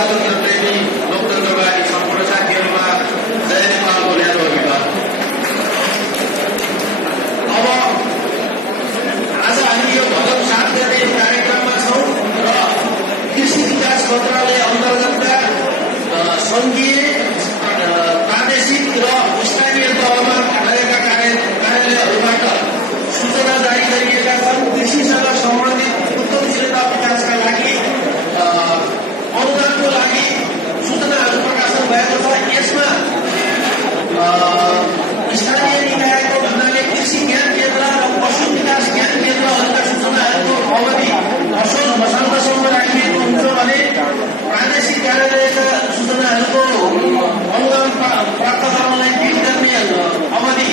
प्रजातन्त्र प्रेमी लोकतन्त्रवादी सम्पूर्ण साथीहरूमा जय नेपाल बोलेर अब आज हामी यो भदौ 7 गते कार्यक्रममा छौँ र कृषि विकास मन्त्रालय अन्तर्गतका सङ्घीय प्रादेशिक र स्थानीय तहमा रहेका कार्यालयहरूबाट सूचना जारी गरिएका छन्। कृषिसँग सम्बन्धित उद्यमशीलता विकासका लागि अनुदानको लागि सूचनाहरू प्रकाशन भएको छ। यसमा स्थानीय निकायको भन्नाले कृषि ज्ञान केन्द्र र पशु विकास ज्ञान केन्द्रहरूका सूचनाहरूको अवधि असोज मसान्तसम्म राखिएको हुन्छ भने प्रादेशिक कार्यालयका सूचनाहरूको अनुदान प्राप्त गर्नलाई बिल गर्ने अवधि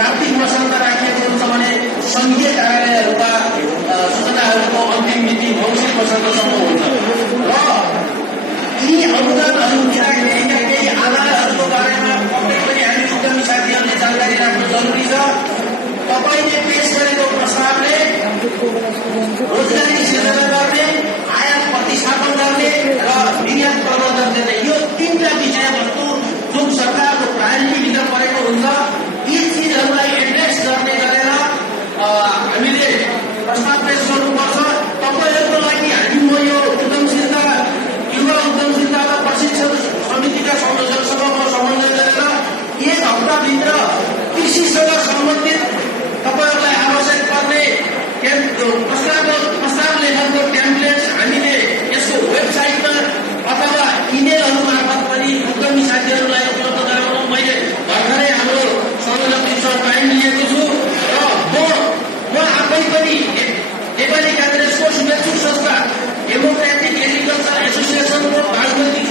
कार्तिक मसान्त राखिएको हुन्छ भने सङ्घीय कार्यालयहरूका सूचनाहरूको अन्तिम मिति मौसिक मसान्तसम्म हुन्छ र यी अनुदानहरू दिँदाखेरिका केही आधारहरूको बारेमा पक्कै पनि हामी उद्यमी साथीहरूले जानकारी राख्नु जरुरी छ। तपाईँले पेश गरेको प्रस्तावले रोजगारी सिर्जना गर्ने, आयात प्रतिस्थापन गर्ने र निर्यात प्रबन्धन गर्ने यो तीनटा विषयवस्तु जुन सरकारको प्रायोरिटीभित्र परेको हुन्छ यी चिजहरूलाई एड्रेस गर्ने गरेर हामीले प्रस्ताव पेश गर्नुपर्छ। तपाईँहरूको लागि हामी म यो उद्यमशीलता युवा उद्यमशीलता र प्रशिक्षण समितिका संयोजकसँग म समन्वय गरेर 1 हप्ताभित्र कृषिसँग सम्बन्धित तपाईँहरूलाई आवश्यक पर्ने प्रस्ताव लेखनको टेम्प्लेट्स हामीले यसको वेबसाइटमा अथवा इमेलहरू मार्फत पनि उद्यमी साथीहरूलाई उपलब्ध गराउन मैले भर्खरै हाम्रो संयोजकसँग टाइम लिएको छु र म आफै पनि नेपाली काङ्ग्रेसको शुभेच्छुक संस्था डेमोक्रेटिक एग्रिकल्चर एसोसिएसनको बागमती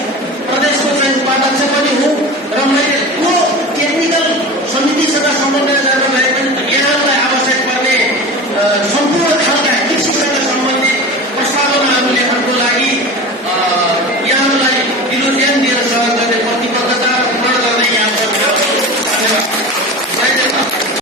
प्रदेशको चाहिँ उपाध्यक्ष पनि हुँ र मैले त्यो टेक्निकल समितिसँग समन्वय गर्न गए पनि यहाँहरूलाई आवश्यक पर्ने सम्पूर्ण